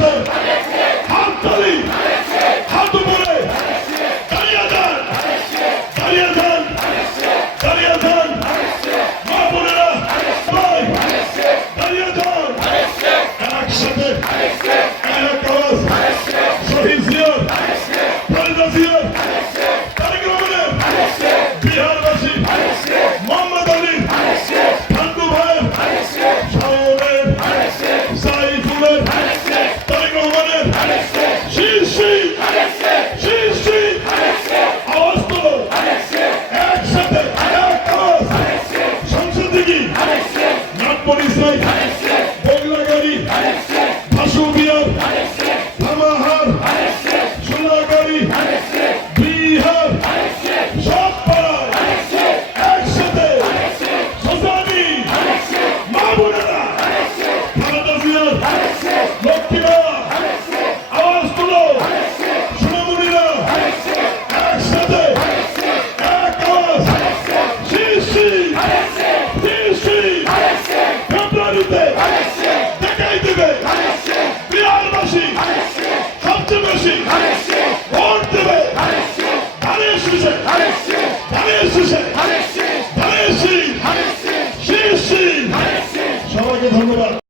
দাদন হাততালি। হাত উপরে দাঁড়িয়ে দেন দাঁড়িয়ে দেন দাঁড়িয়ে দেন মা বোনেরা ভাই দাঁড়িয়ে দেন একসাথে। এক আওয়াজ শহীদ জিয়র ফরিদা জিয়র তারেক রহমানের। Bihar police Hare Shri! Controversy! Hare Shri! Order!